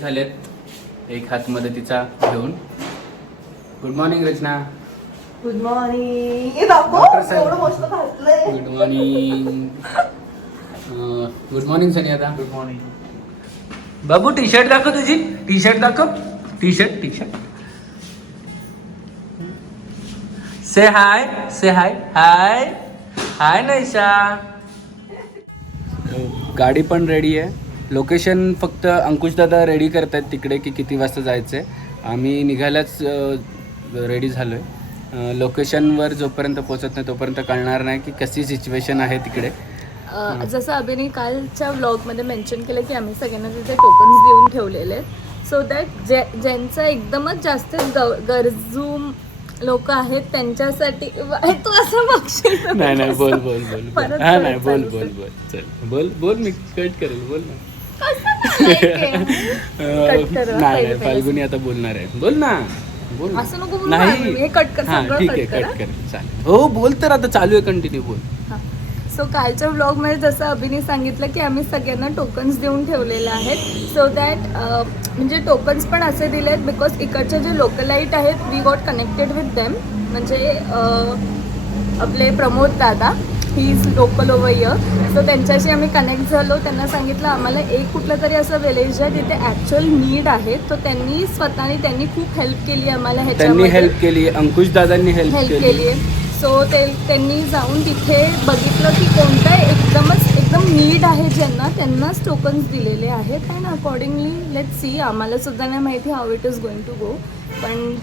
झालेत. एक हात मदतीचा घेऊन. Good morning Rachana. Good morning good morning good morning Sunny आता गुड मॉर्निंग बाबू टी शर्ट दाखव तुझी टी शर्ट दाखव T shirt T shirt say hi say hi hi hi Naisha गाडी पण रेडी आहे. लोकेशन फक्त अंकुशदादा रेडी करतायत तिकडे की किती वाजता जायचं आहे आम्ही निघायलाच रेडी झालो आहे लोकेशनवर जोपर्यंत पोचत नाही तोपर्यंत कळणार नाही की कशी सिच्युएशन आहे तिकडे. जसं अभिने कालच्या व्लॉगमध्ये मेन्शन केलं की आम्ही सगळ्यांना तिथे टोकन्स देऊन ठेवलेले आहेत. सो दॅट जे ज्यांचा एकदमच जास्त ग गरजू लोक आहेत त्यांच्यासाठी तू असं बघशील नाही नाही बोल बोल बोल नाही बोल बोल. बोल चल. बोल बोल मी कट करेल बोल ना. नाही नाही नाही फाल्गुनी आता बोलणार आहे. बोल ना बोल ना. असं नको बोलू ना, हे कट कर, हा सगळं ठीक कट आहे कर, कट हा. कर. चालेल. हो बोल तर आता चालू आहे कंटिन्यू बोल. सो कालच्या व्लॉगमध्ये जसं अभिने सांगितलं की आम्ही सगळ्यांना टोकन्स देऊन ठेवलेले आहेत. सो दॅट म्हणजे टोकन्स पण असे दिले आहेत बिकॉज इकडचे जे लोकलाईट आहेत we got connected with them म्हणजे आपले प्रमोद दादा. He is local over year so त्यांच्याशी आम्ही कनेक्ट झालो. त्यांना सांगितलं आम्हाला एक कुठलं तरी असं विलेज आहे तिथे ॲक्च्युअल नीड आहे. तो त्यांनी स्वतःने त्यांनी खूप हेल्प केली आम्हाला त्यांनी ह्याच्यामध्ये हेल्प केली अंकुश दादांनी हेल्प केली. आहे सो ते त्यांनी जाऊन तिथे बघितलं की कोणतं एकदमच एकदम नीड आहे ज्यांना त्यांनाच टोकन्स दिलेले आहेत. अँड अकॉर्डिंगली लेट सी आम्हाला सुद्धा नाही माहिती how it is going to go पण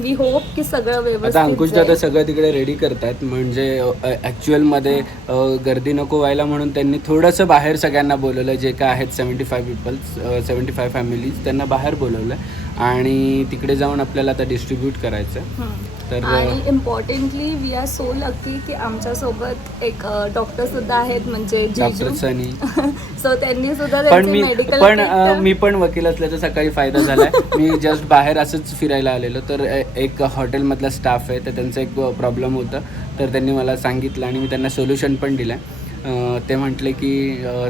वी होप की सगळं आता व्यवस्थित अंकुश दादा. सगळं तिकडे रेडी करतायत म्हणजे ॲक्च्युअलमध्ये गर्दी नको व्हायला म्हणून त्यांनी थोडंसं बाहेर सगळ्यांना बोलवलं जे काय आहेत seventy five peoples seventy five families त्यांना बाहेर बोलवलं आणि तिकडे जाऊन आपल्याला आता डिस्ट्रीब्यूट करायचं. तर आणि importantly we are so lucky की आमच्यासोबत एक डॉक्टर सुद्धा आहेत म्हणजे डॉक्टर सनी. सो त्यांनी सुद्धा पण मी पण मी पण वकील असल्याचा सकाळी फायदा झालाय. मी जस्ट बाहेर असंच फिरायला आलेलो. तर एक हॉटेलमधला स्टाफ आहे तर त्यांचा एक प्रॉब्लेम होता. तर त्यांनी मला सांगितलं आणि मी त्यांना सोल्युशन पण दिलं ते म्हटले की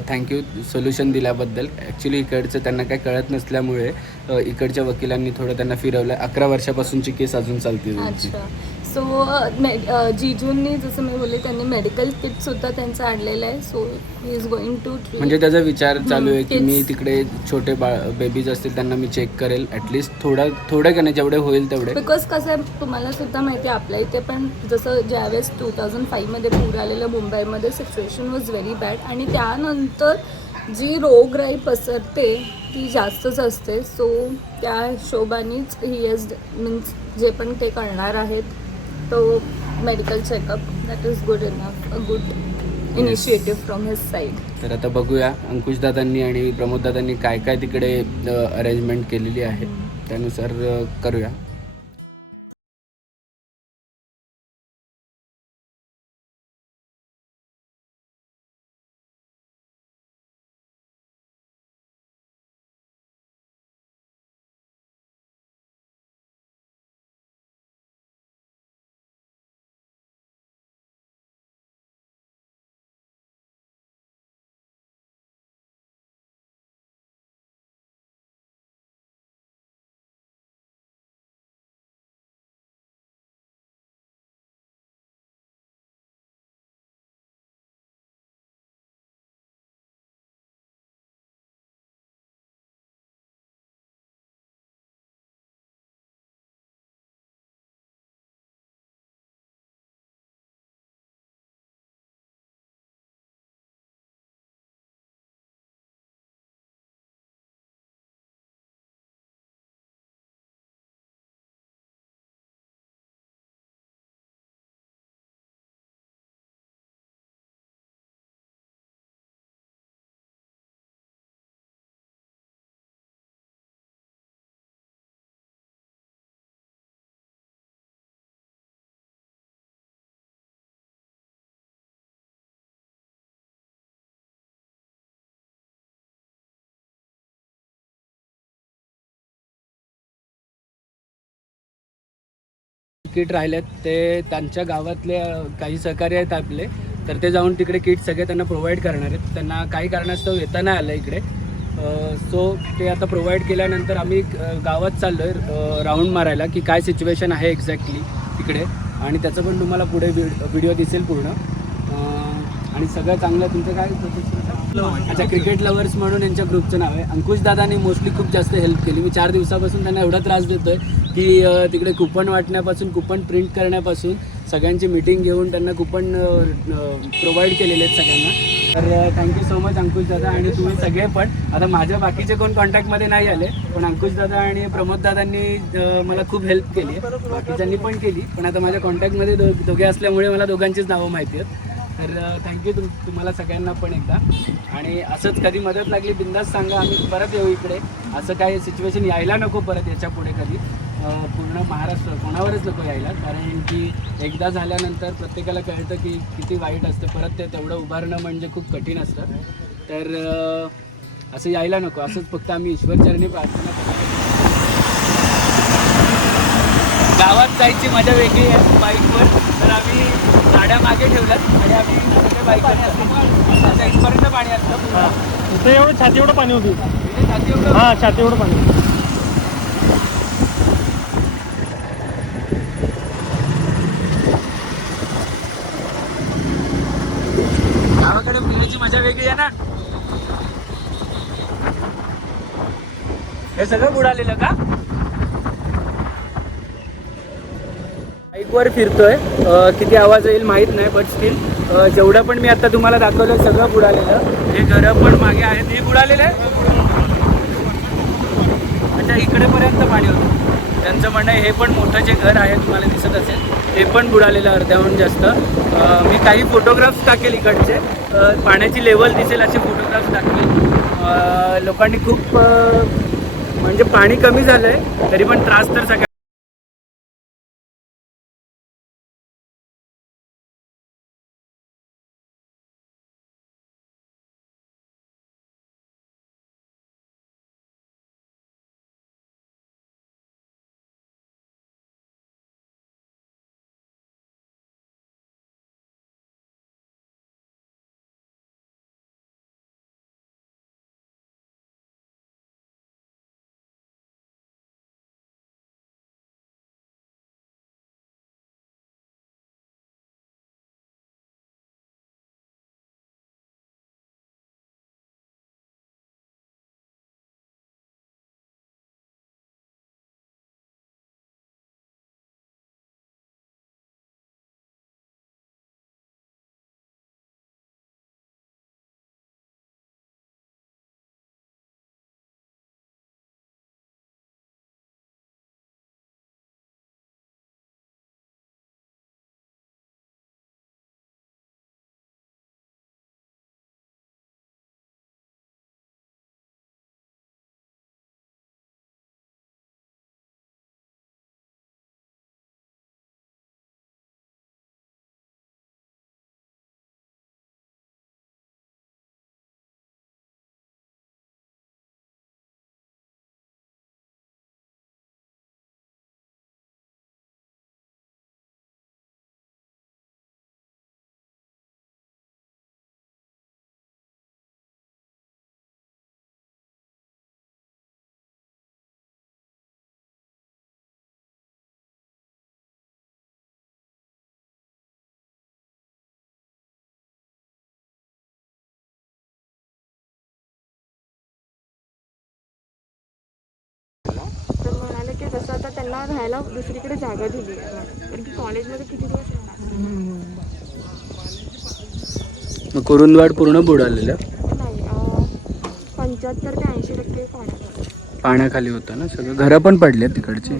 थँक्यू सोल्युशन दिल्याबद्दल. ॲक्च्युली इकडचं त्यांना काय कळत नसल्यामुळे इकडच्या वकिलांनी थोडं त्यांना फिरवलं. अकरा वर्षापासूनची केस अजून चालते सो जिजूंनी जसं मी बोलले त्यांनी मेडिकल किट सुद्धा त्यांचं आणलेलं आहे. So he is going to म्हणजे त्याचा विचार चालू आहे की. मी तिकडे छोटे बाळ बेबीज असतील त्यांना मी चेक करेल. ॲटलिस्ट थोडा थोडं का नाही जेवढे होईल तेवढे. बिकॉज कसं आहे तुम्हाला सुद्धा माहिती आहे आपल्या इथे पण जसं ज्यावेळेस टू थाउजंड फाईव्हमध्ये पूर आलेलं मुंबईमध्ये सिच्युएशन वॉज व्हेरी बॅड आणि त्यानंतर जी रोगराई पसरते ती जास्तच असते. सो त्या हिशोबानेच ही एस मीन्स जे पण ते करणार आहेत तो medical checkup that is good enough a good initiative from his side तर आता बघूया अंकुशदादांनी आणि प्रमोददादांनी काय काय तिकडे अरेंजमेंट केलेली आहे. त्यानुसार करूया. किट राहिलेत ते त्यांच्या गावातले काही सहकारी आहेत आपले तर ते जाऊन तिकडे किट सगळे त्यांना प्रोव्हाइड करणार आहेत. त्यांना काही कारणास्तव येता नाही आलं इकडे. सो ते आता प्रोव्हाइड केल्यानंतर आम्ही गावात चाललो आहे राऊंड मारायला की काय सिच्युएशन आहे एक्झॅक्टली तिकडे आणि त्याचं पण तुम्हाला पुढे व्हिडिओ दिसेल पूर्ण. आणि सगळं चांगलं. तुमचं काय? अच्छा क्रिकेट लवर्स म्हणून यांच्या ग्रुपचं नाव आहे. अंकुश दादानी मोस्टली खूप जास्त हेल्प केली. मी चार दिवसापासून त्यांना एवढा त्रास देतोय की तिकडे कुपन वाटण्यापासून कुपन प्रिंट करण्यापासून सगळ्यांची मीटिंग घेऊन त्यांना कुपन प्रोव्हाइड केलेले आहेत सगळ्यांना. तर थँक्यू सो मच अंकुश दादा आणि तुम्ही सगळे पण. आता माझ्या बाकीचे कोण कॉन्टॅक्टमध्ये नाही आले पण अंकुश दादा आणि प्रमोद दादांनी मला खूप हेल्प केली आहे. बाकीच्यांनी पण केली पण आता माझ्या कॉन्टॅक्टमध्ये दो दोघे असल्यामुळे मला दोघांचीच नावं माहिती आहेत. तर थँक्यू तुम तुम्हाला सगळ्यांना पण एकदा. आणि असंच कधी मदत लागली बिंदास सांगा आम्ही परत येऊ इकडे. असं काही सिच्युएशन यायला नको परत याच्यापुढे कधी. पूर्ण महाराष्ट्र कोणावरच नको यायला. कारण की एकदा झाल्यानंतर प्रत्येकाला कळतं की किती वाईट असतं. परत ते तेवढं उभारणं म्हणजे खूप कठीण असतं. तर असं यायला नको. असंच फक्त आम्ही ईश्वरचरणी प्रार्थना करतो गावात जायची मजा वेगळी आहे बाईकवर. तर आम्ही गाड्या मागे ठेवल्यात आणि आम्ही सगळे बाईकवर इथपर्यंत पाणी असतं. इथे एवढं छाती एवढं पाणी होती. छाती एवढं- हा छाती एवढं पाणी गावाकडे फिरायची मजा वेगळी आहे ना? हे सगळं बुडालेलं का? बाईकवर फिरतोय. किती आवाज येईल माहीत नाही बट स्टील जेवढं पण मी आता तुम्हाला दाखवलं सगळं बुडालेलं. हे घरं पण मागे आहेत. हे बुडालेलं आहे? अच्छा इकडेपर्यंत पाणी होतं. त्यांचं म्हणणं आहे हे पण मोठं जे घर आहे तुम्हाला दिसत असेल ते पण बुडालेलं अर्ध्याहून जास्त. मी काही फोटोग्राफ्स टाकेल इकडचे. पाण्याची लेवल दिसेल असे फोटोग्राफ्स टाकले. लोकांनी खूप म्हणजे पाणी कमी झालं आहे तरी पण त्रास तर सगळ्या त्यांना राहायला दुसरीकडे जागा दिली आहे. कारण की कॉलेजमध्ये किती दिवस राहणार? कुरुंदवाड पूर्ण बुडालेलं पंच्याहत्तर ते ऐंशी टक्के पाण्याखाली. होतं ना सगळं? घरं पण पडली तिकडची.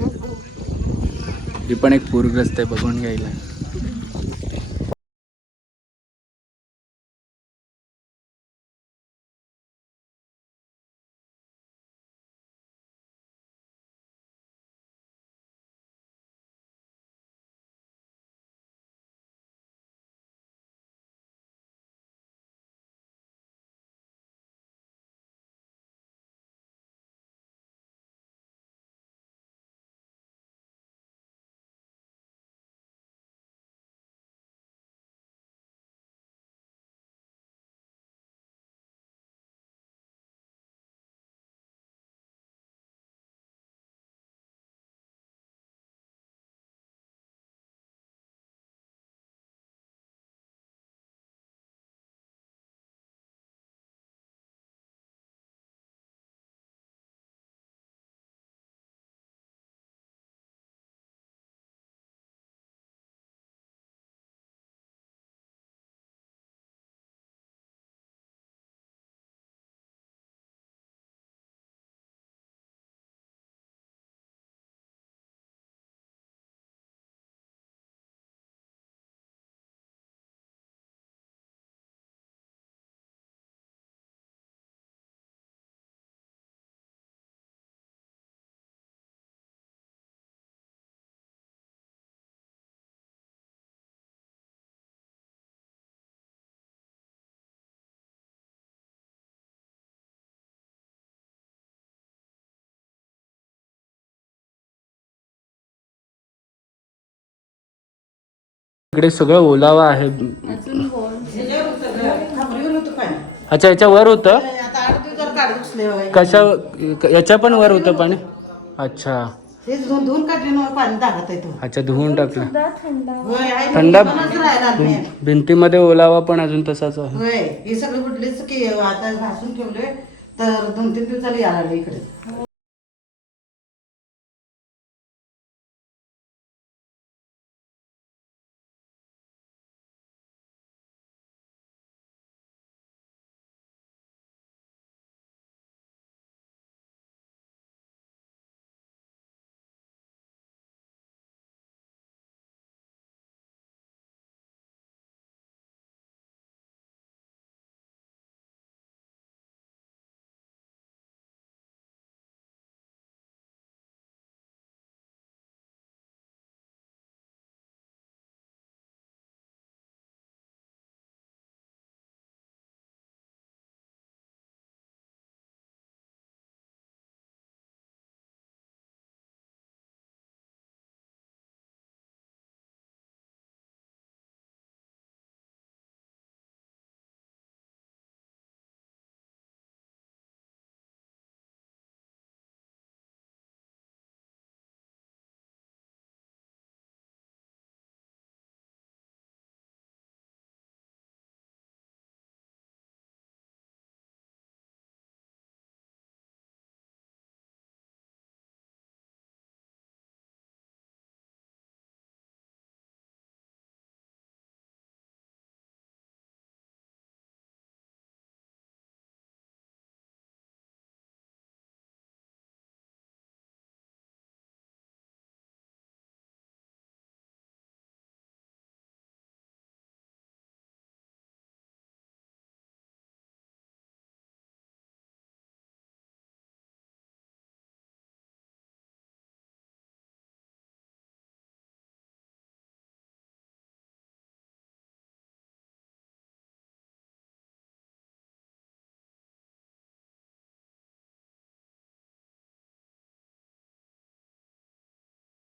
ही पण एक पूरग्रस्त आहे बघून घ्यायला. इकडे सगळं ओलावा आहे. अच्छा याच्या वर होत? कशा याच्या पण वर होतं पाणी? अच्छा. अच्छा धुवून टाकलं. थंड भिंतीमध्ये ओलावा पण अजून तसाच आहे. हे सगळं कुठलेच की आता घासून ठेवले तर दोन तीन दिवसाला यायला इकडे.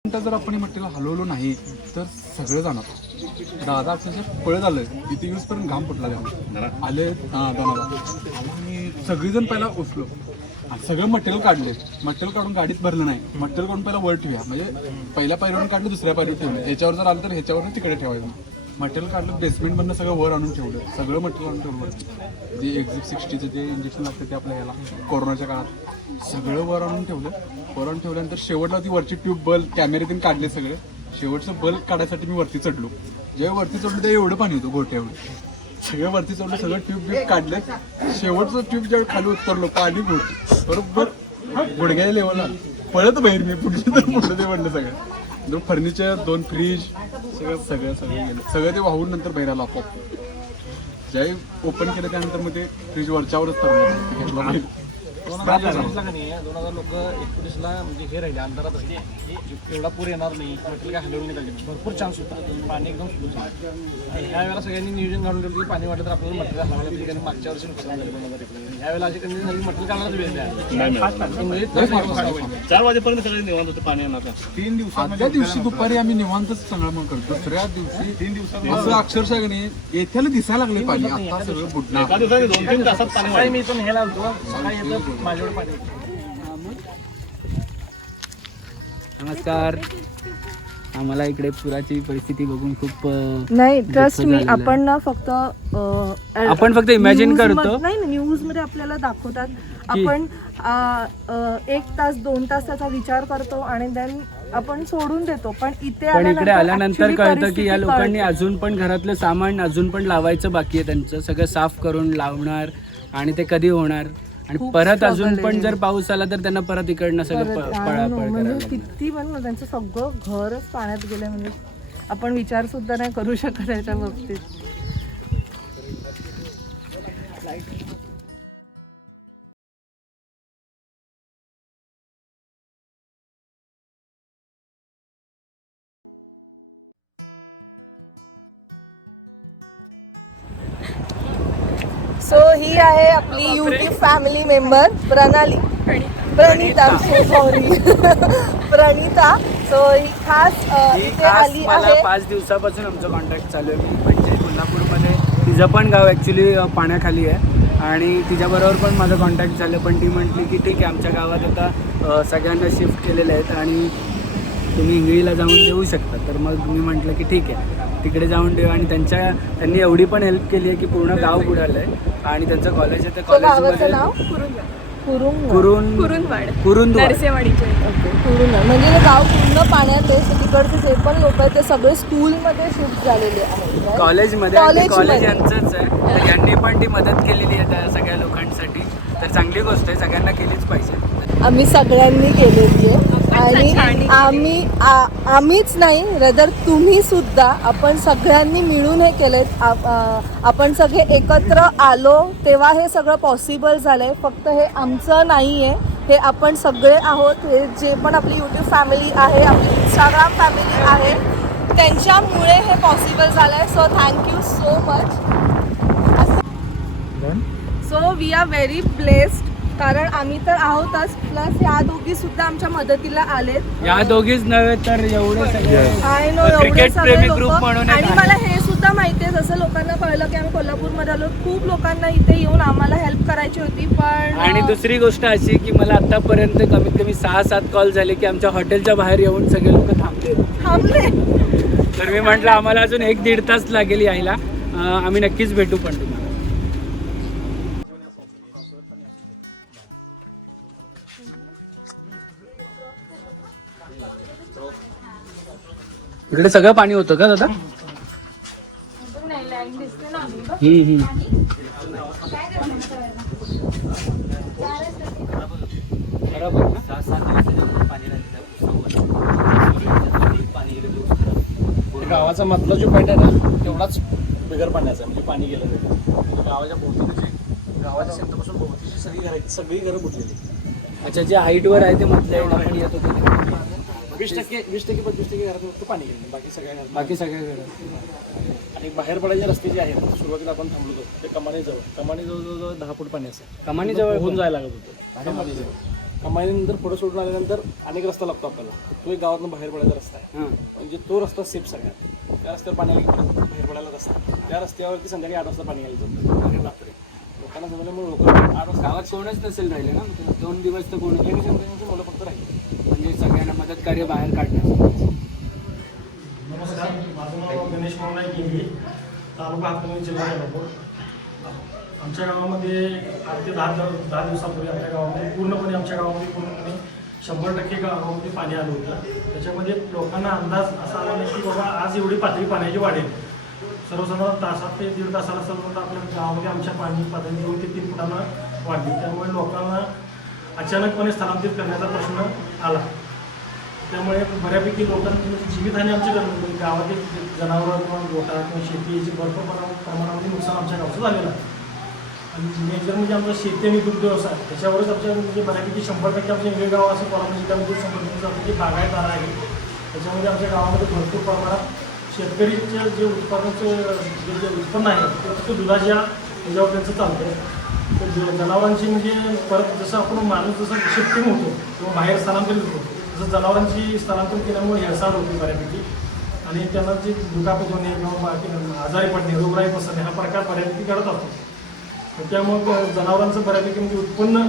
जर आपण मटेरियल हलवलो नाही तर सगळं जाणार. दादा अक्षरशः पळ झालं किती यूज पर्यंत घाम फुटला त्याला. आले हा दादा आणि सगळेजण पहिला उचलो. आणि सगळं मटेरियल काढले. मटेरियल काढून गाडीत भरलं नाही. मटेरियल काढून पहिला वर ठेवूया. म्हणजे पहिल्या पायरीवर काढलं दुसऱ्या पायरीवर ठेवलं याच्यावर जर आलं तर ह्याच्यावर तिकडे ठेवायचं. मटेरियल काढलं बेसमेंटमधनं सगळं वर आणून ठेवलं. सगळं मटेरियल आणून ठेवलं जे एक्झिट सिक्स्टीचं जे इंजेक्शन लागतं ते आपल्या ह्याला कोरोनाच्या काळात. सगळं वर आणून ठेवलं. वर आणून ठेवल्यानंतर शेवटला ती वरची ट्यूब बल्ब कॅमेऱ्यातून काढले सगळे. शेवटचं बल्ब काढायसाठी मी वरती चढलो. जेव्हा वरती चढलो तेव्हा एवढं पाणी होतं गोट्या एवढं. सगळं वरती चढलं सगळं ट्यूब ब्यूब काढले. शेवटचं ट्यूब ज्यावेळी खाली उतरलो पाणी घोट बरोबर? गुडघ्या लेवलला पळत बाहेर मी पुढचे तर पुढलं ते म्हणलं सगळं. दोन फर्निचर दोन फ्रीज सगळं सगळं सगळं गेलं. सगळं ते वाहून नंतर बाहेर आलं आपोआप. ज्यावेळी ओपन केलं त्यानंतर मग ते फ्रीज वरच्यावरच तर दोन हजार चाळीसला का नाही दोन हजार लोक एकोणीसला म्हणजे हे राहिले अंधारात राहिले. एवढा पूर येणार नाही मटेरियल काय हलवून नाही पाहिजे भरपूर चान्स होता. पाणी एकदम सुरू झालं. सगळ्यांनी नियोजन घालून ठेवलं की पाणी वाटलं तर आपल्याला कारण मागच्या वर्षी नुकसान झालं दोन हजार एकोणीस ह्या वेळेला अशी कंडिशन झाली मटेरियल काढायला वेळ नाही म्हणजे. चार वाजेपर्यंत सगळे निवांत होते पाणी येणार तीन दिवसात आदल्या दिवशी दुपारी आम्ही निवांतच संगळमण करतो. दुसऱ्या दिवशी तीन दिवसात असं अक्षरशः की नाही येथ्याला दिसायला लागले पाणी. आता सगळं बुडणार. एका दिवसाने दोन तीन तासात पाणी मी इथून हे लावतो सकाळी येतं. माझ्याकडे पाणी येतं. नमस्कार आम्हाला इकडे पुराची परिस्थिती बघून खूप नाही ट्रस्ट मी. आपण ना फक्त आपण फक्त news करतो. नाही न्यूजमध्ये आपल्याला दाखवतात आपण एक तास दोन तास त्याचा विचार करतो आणि देन आपण सोडून देतो पण इथे पण इकडे आल्यानंतर कळतं की या लोकांनी. अजून पण घरातलं सामान अजून पण लावायचं बाकी आहे त्यांचं सगळं साफ करून लावणार आणि ते कधी होणार आणि खूप परत struggle अजून पण आहे. जर पाऊस आला तर त्यांना परत इकडनं सगळं परत प- आणून पळापळ करायला म्हणजे. किती पण ना, त्यांचं सगळं घरच पाण्यात गेलं म्हणजे आपण विचार सुद्धा नाही करू शकत याच्या बाबतीत आपली UT family member Pranali. Pranita. Sorry Pranita. So ही खास इथे आली मला आहे. पाच दिवसापासून आमचं कॉन्टॅक्ट चालू आहे. मी म्हणजे कोल्हापूरमध्ये तिचं पण गाव ॲक्च्युली पाण्याखाली आहे. आणि तिच्याबरोबर पण माझं कॉन्टॅक्ट झालं पण ती म्हटली की ठीक आहे आमच्या गावात आता सगळ्यांना शिफ्ट केलेले आहेत आणि तुम्ही इंगळीला जाऊन देऊ शकता. तर मग मी म्हटलं की ठीक आहे. तिकडे जाऊन देऊ. आणि त्यांच्या त्यांनी एवढी पण हेल्प केली आहे की पूर्ण गाव बुडालं आहे आणि त्यांचं कॉलेज आहे त्या कॉलेजमध्ये कुरुंग कुरुन कुरुंदवाड. नरसेवाडीचे म्हणजे हे गाव पूर्ण पाण्यात आहे तिकडचे जे पण लोक आहेत ते सगळे स्कूलमध्ये शिफ्ट झालेले आहेत? कॉलेजमध्ये. कॉलेज यांचंच आहे. तर यांनी पण ती मदत केलेली आहे त्या सगळ्या लोकांसाठी. तर चांगली गोष्ट आहे सगळ्यांना केलीच पाहिजे. आम्ही सगळ्यांनी केलेली आहे. आणि आम्ही आ- आम्हीच नाही रदर तुम्ही सुद्धा आपण सगळ्यांनी मिळून हे केलेत आपण सगळे एकत्र आलो तेव्हा हे सगळं पॉसिबल झालंय. फक्त हे आमचं नाही आहे हे आपण सगळे आहोत. हे जे पण आपली यूट्यूब फॅमिली आहे आपली इंस्टाग्राम फॅमिली आहे त्यांच्यामुळे हे पॉसिबल झालं आहे so thank you so much so we are very blessed कारण आम्ही तर आहोतच प्लस ह्या दोघी सुद्धा आमच्या मदतीला आलेत. या दोघीच नव्हे तर एवढे सगळे आय नो क्रिकेट प्रेमी ग्रुप म्हणून एक आणि आहे. मला हे सुद्धा माहिती आहे जसं लोकांना कळलं की आम्ही कोल्हापूरमध्ये आलो खूप लोकांना इथे येऊन आम्हाला हेल्प करायची होती पण आणि दुसरी गोष्ट अशी की मला आतापर्यंत कमीत कमी सहा सात कॉल झाले की आमच्या हॉटेलच्या बाहेर येऊन सगळे लोक थांबले. थांबले? तर मी म्हटलं आम्हाला अजून एक दीड तास लागेल यायला. अं, आम्ही नक्कीच भेटू पण तुम्हाला. इकडे सगळं पाणी होतं का दादा हम्म, हम्म. खराब आहे ना? ते गावाचा मधला जो पॉईंट आहे ना तेवढाच बिगर पाण्याचा म्हणजे पाणी गेलं म्हणजे गावाच्या भोवतीची गावाच्या शेतापासून भोवतीची सगळी घरं सगळी घरं बुडलेली अच्छा जे हाईटवर आहे ते मधल्या एवढा येतो येत होतं वीस टक्के वीस टक्के पंचवीस टक्के घरात फक्त पाणी गेलं. बाकी सगळ्या घरात बाकी सगळ्या घरात. आणि बाहेर पडायचे रस्ते जे आहेत सुरुवातीला आपण थांबलो होतो ते कमानीजवळ कमानीजवळ जवळ दहा फूट पाणी असेल. कमानी जवळ होऊन जायला लागत होतं. कमानीजवळ. कमानीनंतर पुढे सोडून आल्यानंतर अनेक रस्ता लागतो आपल्याला. तो एक गावातून बाहेर पडायचा रस्ता आहे. म्हणजे तो रस्ता सेफ सगळ्यात. त्या रस्त्यावर पाणी आलं बाहेर पडायला रस्ता त्या रस्त्यावरती संध्याकाळी आठ वाजता पाणी घ्यायला जातं लोकांना जमल्यामुळे गावात कोणच नसेल राहिले ना? मग दोन दिवस तर कोण मुलं फक्त राहील. म्हणजे सगळ्यांना मदत कार्य बाहेर काढण्यासाठी. नमस्कार. माझं नाव गणेश मावनाय गिंगली तालुका हातकणंगले जिल्हा कोल्हापूर आमच्या गावामध्ये आठ ते दहा दिवस- दहा दिवसापूर्वी आमच्या गावामध्ये पूर्णपणे आमच्या गावामध्ये पूर्णपणे शंभर टक्के गावामध्ये पाणी आलं होतं. त्याच्यामध्ये लोकांना अंदाज असा आला नाही की बाबा आज एवढी पातळी पाण्याची वाढेल सर्वसाधारण तासात ते दीड तासाला सर्व आपल्या गावामध्ये आमच्या पाणी पातळी दोन ते तीन फुटांना वाढली. त्यामुळे लोकांना अचानकपणे स्थलांतरित करण्याचा प्रश्न आला. त्यामुळे बऱ्यापैकी लोकांची म्हणजे जीवितहानी आमची झाली. गावातील जनावरं किंवा गोटा किंवा शेती याची भरपूर प्रमाणामध्ये नुकसान आमच्या गावचं झालेलं आहे. आणि मेजर म्हणजे आमचा शेती आणि दुग्ध व्यवसाय. त्याच्यावरच आमच्या म्हणजे बऱ्यापैकी शंभर टक्के आमचे वेगळे गाव असं कोल्हापूर जिल्ह्यामध्ये संबंधित जातं जे बागायतदार आहे त्याच्यामध्ये आमच्या गावामध्ये भरपूर प्रमाणात शेतकरीचे जे उत्पादनाचं जे जे उत्पन्न आहे ते फक्त दुधाच्या त्याच्यावर त्यांचं चालतं आहे म्हणजे जनावरांची म्हणजे परत जसं आपण माणूस जसं शिफ्टिंग होतो किंवा बाहेर स्थलांतरित होतो तसं जनावरांची स्थलांतर केल्यामुळे हेळसाळ होते बऱ्यापैकी. आणि त्यांना जे दुखापत होणे किंवा बाकी आजारी पडणे रोगराई पसरणे हा प्रकार बऱ्यापैकी घडत असतो. तर त्यामुळे जनावरांचं बऱ्यापैकी म्हणजे उत्पन्न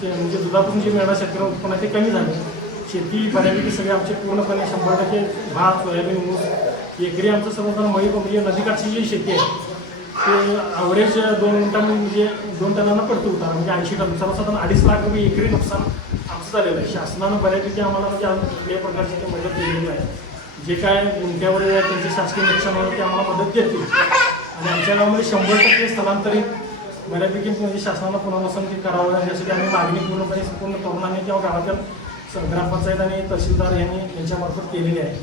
जे म्हणजे दुधापासून जे मिळणार शेतकऱ्यांना उत्पन्न ते कमी झालं. शेती बऱ्यापैकी सगळे आमचे पूर्णपणे शंभर टक्के भात सोयाबीन ऊस एकरी आमचं सर्वसाधारण मळी म्हणजे नदीकाठची जी शेती आहे ते अवरेज दोन मिनिटांमध्ये म्हणजे दोन टनांना पडतो उतारा म्हणजे ऐंशी टन. सर्वसाधारण अडीच लाख रुपये एकरी नुकसान आमचं झालेलं आहे. शासनानं बऱ्यापैकी आम्हाला म्हणजे आम्ही कुठल्याही प्रकारची ते मदत दिलेली आहे. जे काय गुंठ्यावर त्यांचे शासकीय नुकसान ते आम्हाला मदत देतील. आणि आमच्या गावामध्ये शंभर टक्के स्थलांतरित बऱ्यापैकी म्हणजे शासनानं पुनर्वसन ते करावं. यासाठी आम्ही मागणी पूर्णपणे संपूर्ण तरुणांनी किंवा गावातील ग्रामपंचायत आणि तहसीलदार यांनी यांच्यामार्फत केलेली आहे.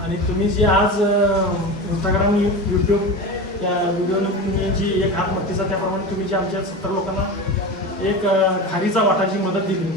आणि तुम्ही जे आज इंस्टाग्राम यू यूट्यूब त्या व्हिडिओने एक हात मत्तीचा त्याप्रमाणे तुम्ही जे आमच्या सत्तर लोकांना एक खारीचा वाटाची मदत दिली.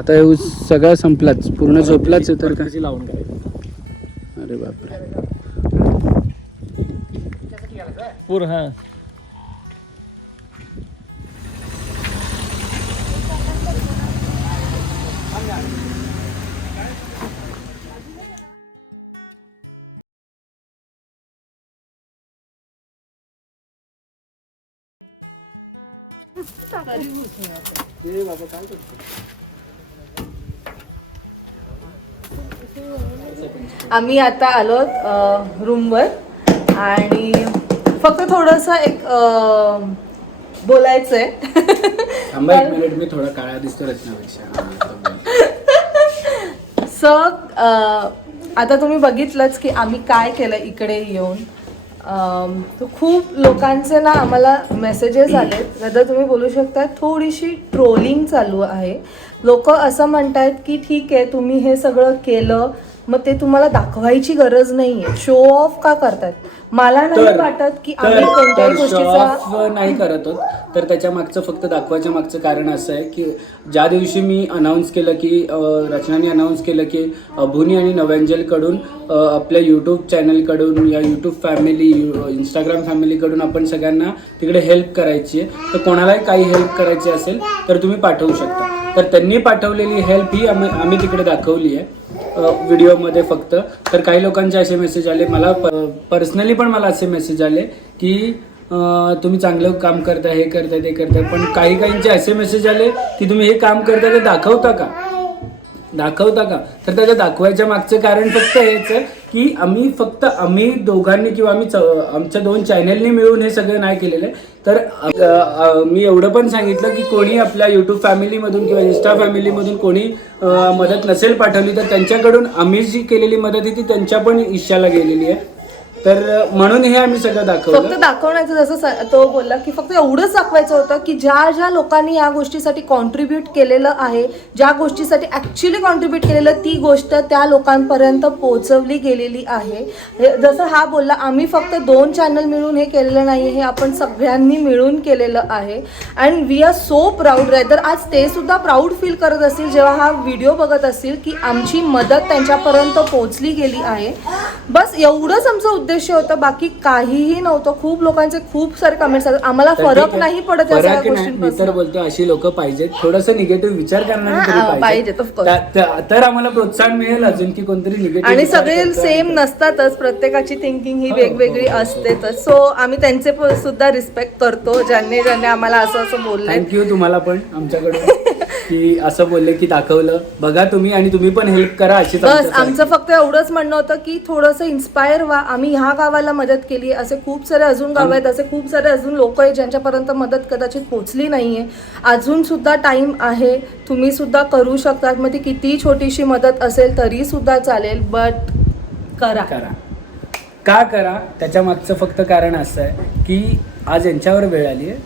आता हे ऊस सगळा संपलाच पूर्ण झोपलाच आहे तर काय? त्याची लावून अरे बापरे. पूर हां. आम्ही आता आलो रूमवर आणि फक्त थोडंसं एक थांबा एक मिनिट मी थोडा काळा दिसतो रचनापेक्षा. आता बोल. सो आता तुम्ही बघितलंच की आम्ही काय केलं इकडे येऊन. खूप लोकांचे ना आम्हाला मेसेजेस आलेत. आता तुम्ही बोलू शकता थोडीशी ट्रोलिंग चालू आहे. लोक असं म्हणतायत की ठीक आहे तुम्ही हे सगळं केलं. मग ते तुम्हाला दाखवायची गरज नाहीये. शो ऑफ का करतायत मला नाही वाटत की आम्ही कोणत्याही गोष्टीचा नाही करत आहोत. तर त्याच्या मागचं फक्त दाखवायच्या मागचं कारण असं आहे की ज्या दिवशी मी अनाऊन्स केलं की रचनाने अनाऊन्स केलं की अभुनी आणि नव्यांजलकडून अं, आपल्या यूट्यूब चॅनलकडून या यूट्यूब फॅमिली इंस्टाग्राम फॅमिलीकडून आपण सगळ्यांना तिकडे हेल्प करायची आहे. तर कोणालाही काही हेल्प करायची असेल तर तुम्ही पाठवू शकता. तर त्यांनी पाठवलेली हेल्प ही आम्ही आम्ही तिकडे दाखवली आहे. व्हिडिओमध्ये फक्त. तर काही लोकांचे असे मेसेज आले मला पर्सनली पण मला असे मेसेज आले की तुम्ही चांगलं काम करताय हे करताय ते करताय पण काही काहींचे असे मेसेज आले की तुम्ही हे काम करताय ते दाखवता का? दाखवता का? तर त्याच्या दाखवायच्या मागचं कारण फक्त हेच आहे की आम्ही फक्त आम्ही दोघांनी किंवा आम्ही आमच्या दोन चॅनेलनी मिळून हे सगळं नाही केलेलं आहे. तर मी एवढं पण सांगितलं की कोणी आपल्या यूट्यूब फॅमिलीमधून किंवा इन्स्टा फॅमिलीमधून कोणी मदत नसेल पाठवली तर त्यांच्याकडून आम्ही जी केलेली मदत आहे ती त्यांच्या पण इशाला गेलेली आहे. तर म्हणून हे आम्ही सगळं दाखवलं. फक्त दाखवण्याचं जसं तो बोलला की फक्त एवढंच दाखवायचं होतं की ज्या ज्या लोकांनी या गोष्टीसाठी कॉन्ट्रीब्यूट केलेलं आहे ज्या गोष्टीसाठी ऍक्च्युली कॉन्ट्रीब्यूट केलेलं ती गोष्ट त्या लोकांपर्यंत पोहोचवली गेलेली आहे. जसं हा बोलला आम्ही फक्त दोन चॅनल मिळून हे केलेलं नाही हे आपण सगळ्यांनी मिळून केलेलं आहे. And we are so proud rather आज ते सुद्धा प्राऊड फील करत असतील जेव्हा हा व्हिडिओ बघत असतील की आमची मदत त्यांच्यापर्यंत पोहोचली गेली आहे. बस एवढंच आमचं उद्देश होतं बाकी काहीही नव्हतं. खूप लोकांचे खूप सारे कमेंट्स आले. आम्हाला फरक. नाही पडत या फरक सगळ्या नाही. मी तर गोष्टींपासून बोलतो अशी लोक पाहिजेत. थोडस निगेटिव्ह विचार करणारे हा, तरी हा, पाहिजेत. पाहिजेत, of course. त्या- त्या- तर आम्हाला प्रोत्साहन मिळेल अजून की कोणतरी निगेटिव्ह आणि सगळे सेम नसतातच. प्रत्येकाची थिंकिंग ही वेगवेगळी असतेच सो आम्ही त्यांचे सुद्धा रिस्पेक्ट करतो ज्यांनी ज्यांनी आम्हाला असं असं बोलले थँक्यू तुम्हाला पण आमच्याकडून. की असं बोलले की दाखवलं. बघा तुम्ही आणि तुम्ही पण हेल्प करा अशीच बस आमचं फक्त एवढंच म्हणणं होतं की थोडंसं इन्स्पायर व्हा. आम्ही ह्या गावाला मदत केली. असे खूप सारे अजून गाव आहेत. असे खूप सारे अजून लोक आहेत ज्यांच्यापर्यंत मदत कदाचित पोचली नाहीये. अजून सुद्धा टाइम आहे. तुम्ही सुद्धा करू शकतात मग ती कितीही छोटीशी मदत असेल तरी सुद्धा चालेल. बट करा. करा. का करा? त्याच्या मागचं फक्त कारण असं आहे की आज यांच्यावर वेळ आली आहे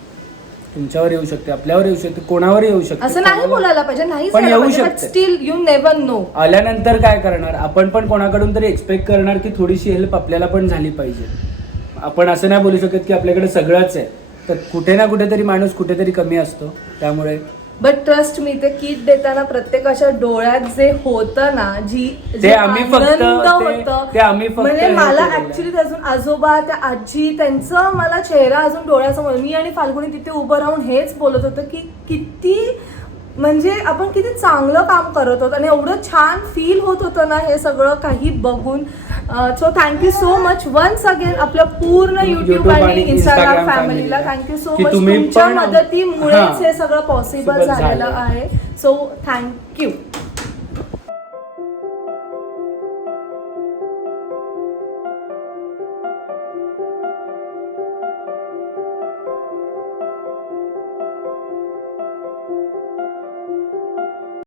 तुमच्यावर येऊ शकते आपल्यावर येऊ शकते कोणावर येऊ शकते. असं नाही बोलायला पाहिजे नाही पण येऊ शकते. स्टील यू नेव्हर नो आल्यानंतर काय करणार? आपण पण कोणाकडून तरी एक्सपेक्ट करणार की थोडीशी हेल्प आपल्याला पण झाली पाहिजे. आपण असं नाही बोलू शकत की आपल्याकडे सगळंच आहे. तर कुठे ना कुठेतरी माणूस कुठेतरी कमी असतो. त्यामुळे बट ट्रस्ट मी ते किट देताना प्रत्येकाच्या डोळ्यात जे होतं ना जी जे आम्ही फक्त- आनंद ते- होतं, ते आम्ही फक्त म्हणजे हे मला केलेलं. ऍक्च्युली अजून आजोबा त्या आजी त्यांचं मला चेहरा अजून डोळ्यासमोर मी आणि फाल्गुनी तिथे उभं राहून हेच बोलत होतं की किती म्हणजे आपण किती चांगलं काम करत होतो आणि एवढं छान फील होत होतं ना हे सगळं काही बघून. So thank you so much once again आपल्या पूर्ण युट्यूब आणि इंस्टाग्राम फॅमिलीला थँक्यू सो मच तुमच्या मदतीमुळेच हां. सगळं पॉसिबल झालेलं झालं. आहे. So thank you